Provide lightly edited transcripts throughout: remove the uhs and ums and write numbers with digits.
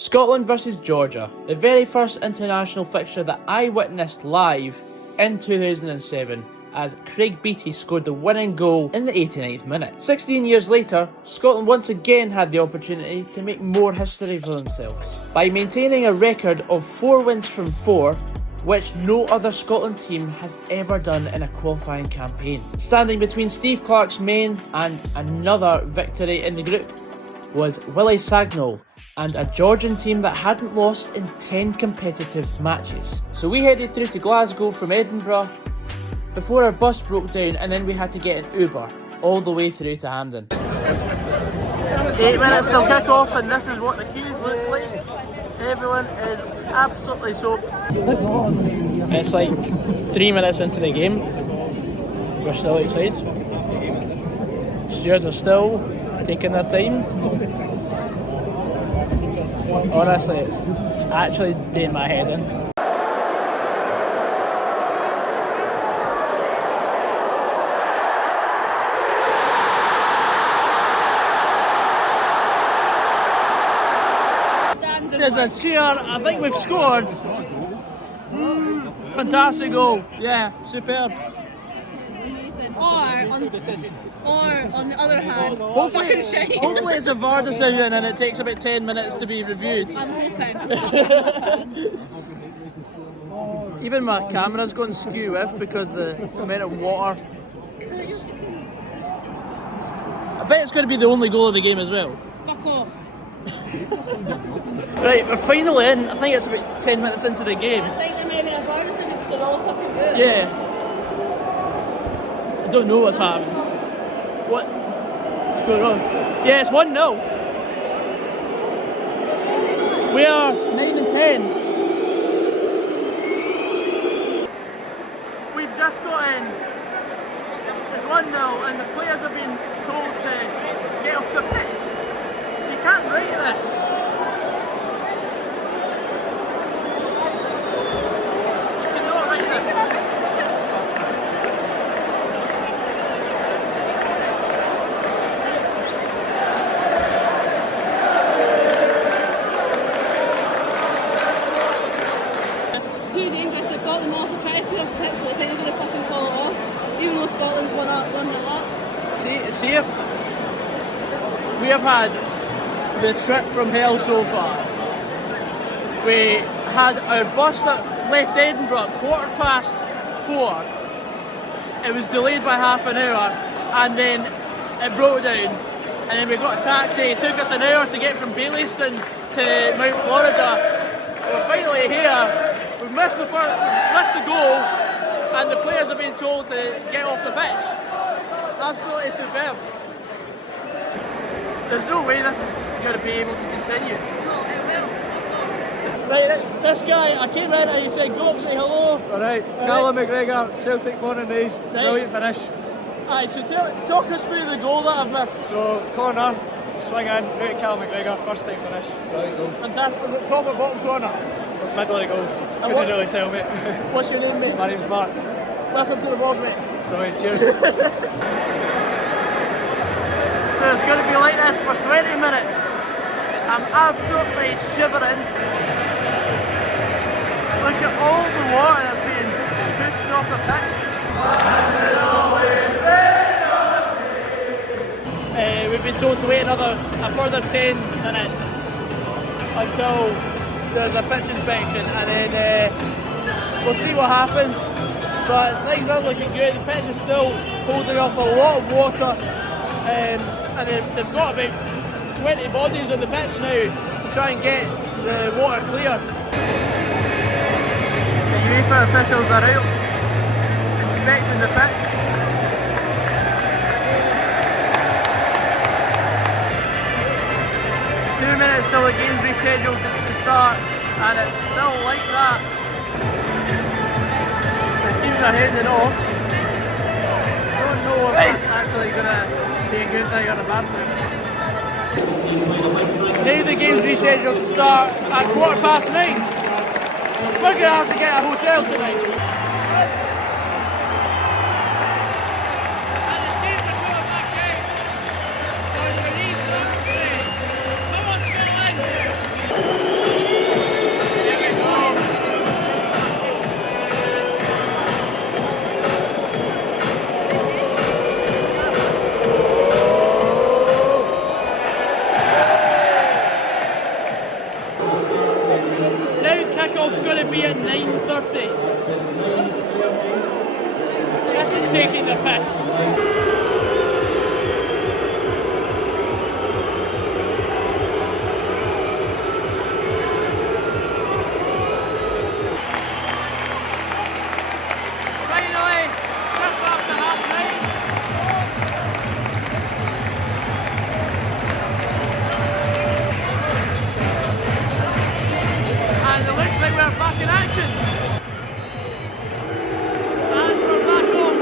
Scotland versus Georgia, the very first international fixture that I witnessed live in 2007 as Craig Beattie scored the winning goal in the 89th minute. 16 years later, Scotland once again had the opportunity to make more history for themselves by maintaining a record of 4 wins from 4, which no other Scotland team has ever done in a qualifying campaign. Standing between Steve Clarke's main and another victory in the group was Willie Sagnol and a Georgian team that hadn't lost in 10 competitive matches. So we headed through to Glasgow from Edinburgh before our bus broke down, and then we had to get an Uber all the way through to Hampden. 8 minutes till kick-off, and this is what the queues look like. Everyone is absolutely soaked. It's like 3 minutes into the game. We're still outside. Stewards are still taking their time. Honestly, it's actually doing my head in. There's a cheer. I think we've scored. Fantastic goal. Yeah, superb. Or on the other hand, hopefully it's a VAR decision and it takes about 10 minutes to be reviewed. I'm hoping. Even my camera's going skew with because the amount of water. I bet it's going to be the only goal of the game as well. Fuck off. Right, we're finally in. I think it's about 10 minutes into the game. I think they made a VAR decision because they're all fucking good. Yeah. I don't know what's happened. What's going on? Yeah, it's 1-0. We are 9 and 10. We've just got in. It's 1-0 and the players have been told to get off the pitch. You can't write this. You cannot write this. Too dangerous. They've got them off to try to play off the pitch, but I think they're going to fucking call it off, even though Scotland's won that up. See if we have had the trip from hell so far. We had our bus that left Edinburgh 4:15. It was delayed by half an hour, and then it broke down. And then we got a taxi. It took us an hour to get from Baillieston to Mount Florida. We're finally here. We've missed the goal, and the players have been told to get off the pitch. Absolutely superb. There's no way this is going to be able to continue. No, it will. Right, this guy, I came in and he said, "Gog, say hello." Alright, Callum McGregor, Celtic born and raised, brilliant finish. Aye, so talk us through the goal that I've missed. So, corner, swing in, out to Callum McGregor, first time finish. Brilliant goal. Fantastic. Was it top or bottom corner? Middle of the goal. Couldn't what- really tell, mate. What's your name, mate? My name's Mark. Welcome to the vlog, mate. Brilliant, cheers. So it's going to be like this for 20 minutes. I'm absolutely shivering. Look at all the water that's being pushed off the pitch. We've been told to wait a further 10 minutes until there's a pitch inspection, and then we'll see what happens. But things are looking good. The pitch is still holding up a lot of water, and they've got about 20 bodies on the pitch now to try and get the water clear. The UEFA officials are out inspecting the pitch. Till the game's rescheduled to start, and it's still like that. The teams are heading off. Don't know if that's actually going to be a good thing or a bad thing. Now the game's rescheduled to start at 9:15. We're going to have to get a hotel tonight. Come on, kickoff's going to be at 9:30. This is taking the piss. Back in action! And we're back off!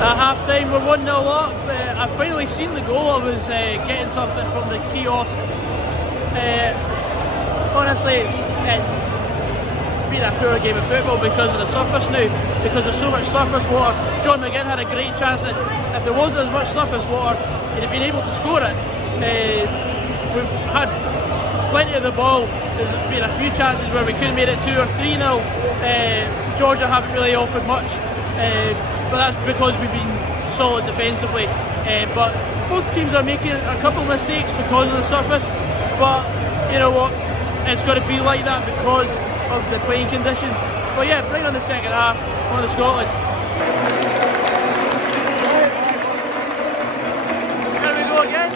At half time we're 1-0 up. I've finally seen the goal. I was getting something from the kiosk. Honestly, it's been a poor game of football because of the surface now, because there's so much surface water. John McGinn had a great chance that if there wasn't as much surface water, he'd have been able to score it. We've had plenty of the ball. There's been a few chances where we could have made it 2 or 3-0. Georgia haven't really offered much. But that's because we've been solid defensively. But both teams are making a couple of mistakes because of the surface. But you know what? It's got to be like that because of the playing conditions. But yeah, bring on the second half on the Scotland. Here we go again.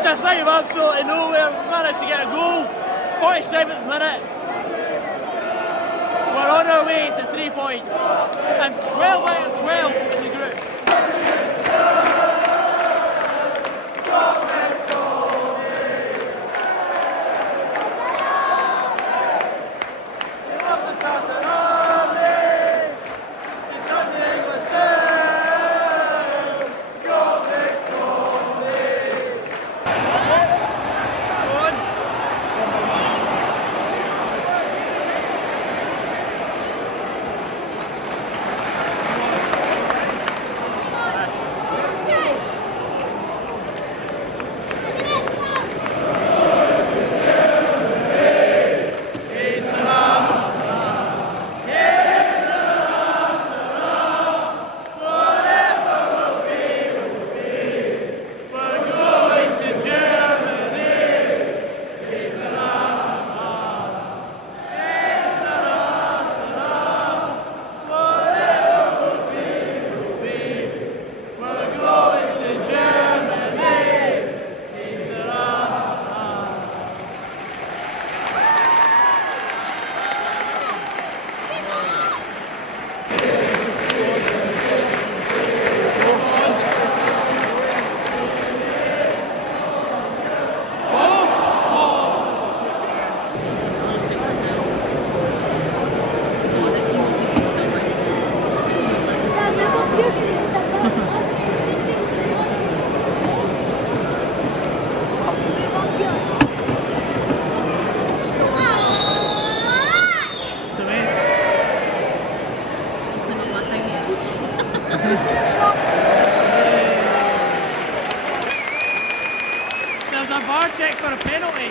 Just out of absolutely nowhere, managed to get a goal. 47th minute. We're on our way to 3 points and 12 out of 12 in the group. check for a penalty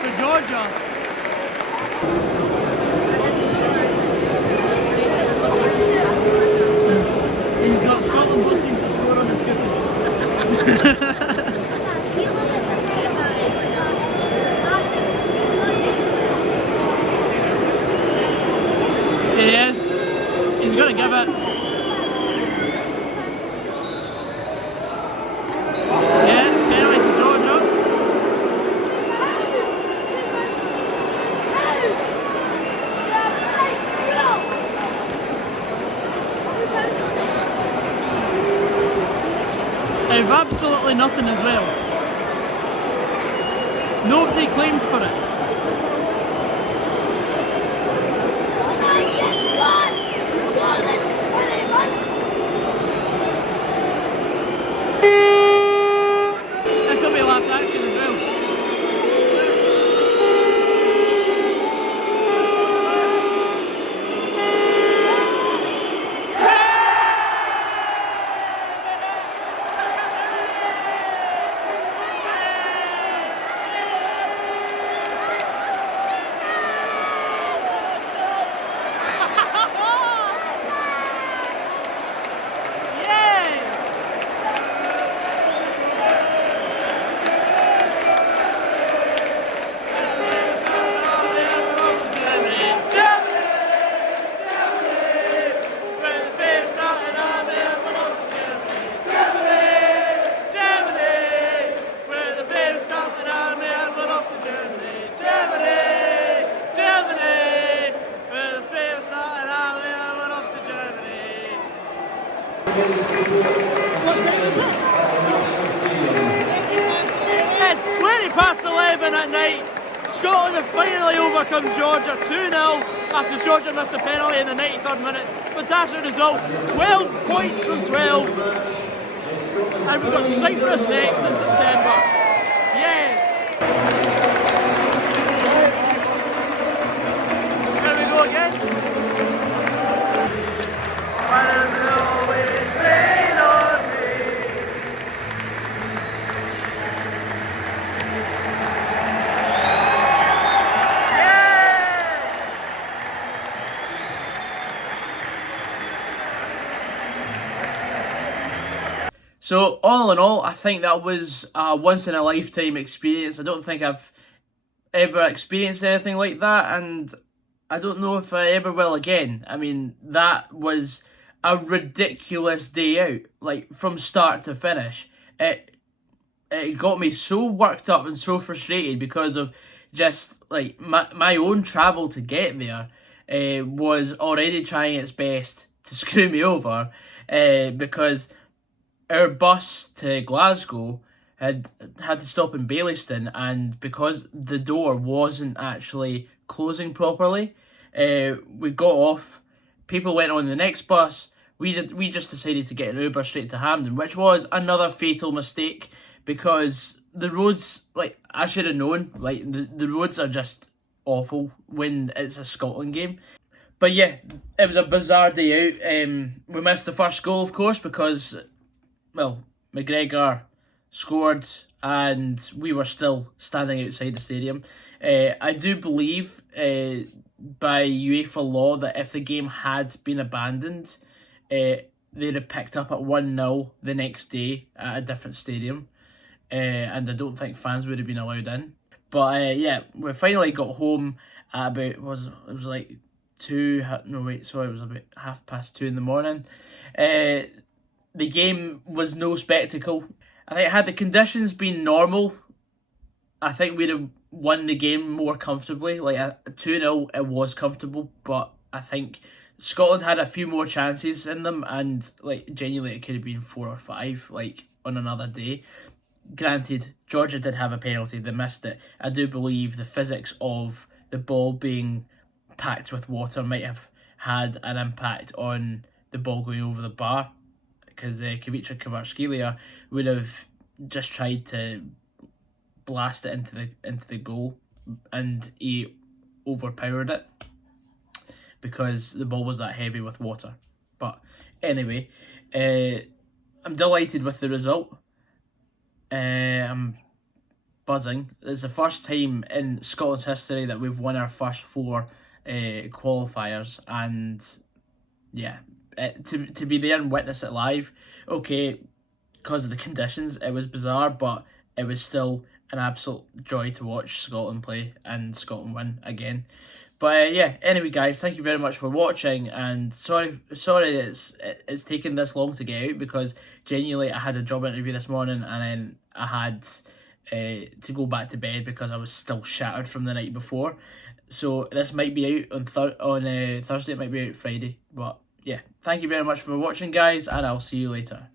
for Georgia. He's got Scotland looking to score on the scooter. He is. He's going to give it. Yeah, penalty to Georgia. They've absolutely nothing as well. Nobody claimed for it. This will be last action as well. It's 20 past 11 at night. Scotland have finally overcome Georgia 2-0 after Georgia missed a penalty in the 93rd minute. Fantastic result. 12 points from 12. And we've got Cyprus next in September. Yes. Here we go again. So all in all, I think that was a once in a lifetime experience. I don't think I've ever experienced anything like that, and I don't know if I ever will again. I mean, that was a ridiculous day out, like from start to finish. It got me so worked up and so frustrated because of just like my own travel to get there was already trying its best to screw me over because our bus to Glasgow had to stop in Baillieston, and because the door wasn't actually closing properly, we got off. People went on the next bus. We just decided to get an Uber straight to Hampden, which was another fatal mistake because the roads, like, I should have known, like the roads are just awful when it's a Scotland game. But yeah, it was a bizarre day out. We missed the first goal, of course, because, well, McGregor scored and we were still standing outside the stadium. I do believe by UEFA law that if the game had been abandoned, they'd have picked up at 1-0 the next day at a different stadium. And I don't think fans would have been allowed in. But yeah, we finally got home at about, it was like it was about 2:30 in the morning. The game was no spectacle. I think had the conditions been normal, I think we'd have won the game more comfortably. Like 2-0, it was comfortable, but I think Scotland had a few more chances in them, and like genuinely it could have been 4 or 5, like on another day. Granted, Georgia did have a penalty, they missed it. I do believe the physics of the ball being packed with water might have had an impact on the ball going over the bar, because Kavica Kvaratskhelia would have just tried to blast it into the goal, and he overpowered it because the ball was that heavy with water. But anyway, I'm delighted with the result. I'm buzzing. It's the first time in Scotland's history that we've won our first 4 qualifiers, and yeah, to be there and witness it live, okay, because of the conditions, it was bizarre, but it was still an absolute joy to watch Scotland play and Scotland win again. But yeah, anyway guys, thank you very much for watching, and sorry it's taken this long to get out, because genuinely I had a job interview this morning, and then I had to go back to bed because I was still shattered from the night before. So this might be out on Thursday, it might be out Friday, but yeah, thank you very much for watching guys, and I'll see you later.